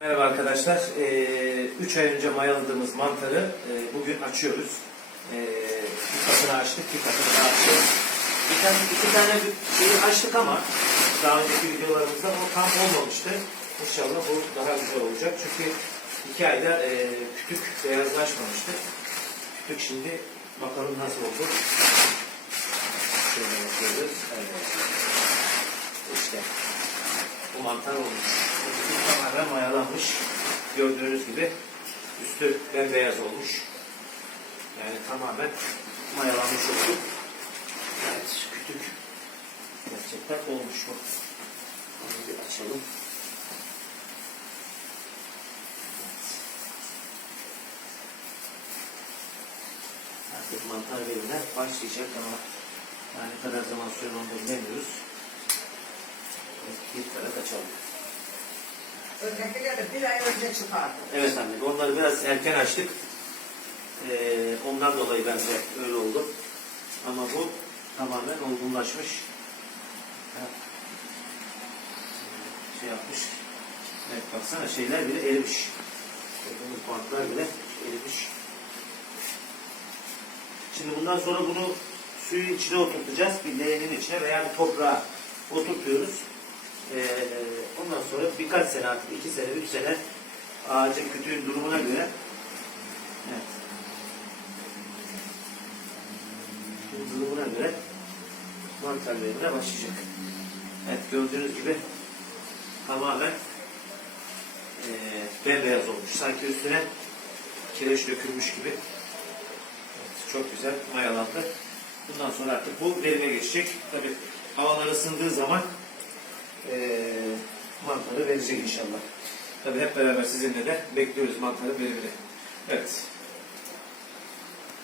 Merhaba arkadaşlar. 3 ay önce mayaladığımız mantarı e, bugün açıyoruz. Ee, bir katını açtık, bir katını daha açıyoruz. Bir tane, iki tane şeyi açtık ama daha önceki videolarımızda o tam olmamıştı. İnşallah bu daha güzel olacak. Çünkü iki ayda e, kütük beyazlaşmamıştı. Kütük şimdi bakalım nasıl oldu. Şöyle bakıyoruz. Evet. İşte mantar olmuş. Tamamen mayalanmış. Gördüğünüz gibi üstü bembeyaz olmuş. Yani tamamen mayalanmış oldu. Evet, kütük gerçekten olmuş bu. Onu bir açalım. Artık mantar verimler başlayacak ama yani ne kadar zaman sürer onu da bilemiyoruz. Evet, bir tane açalım. Ötekileri de bir ay önce çıkardım. Evet anne, onları biraz erken açtık. Ee, ondan dolayı bence öyle oldu. Ama bu tamamen olgunlaşmış. Ha. Şey yapmış. Evet baksana şeyler bile erimiş. Bantlar bile erimiş. Şimdi bundan sonra bunu suyun içine oturtacağız. Bir leğenin içine veya bir toprağa oturtuyoruz. Birkaç sene artık iki sene, üç sene ağacın kütüğün durumuna göre evet. Durumuna göre mantar verimine başlayacak. Evet gördüğünüz gibi tamamen e, bembeyaz olmuş. Sanki üstüne kireç dökülmüş gibi. Evet, çok güzel mayalandı. Bundan sonra artık bu verime geçecek. Tabi havalar ısındığı zaman eee verecek inşallah. Tabi hep beraber sizinle de bekliyoruz mantarı verimini. Evet.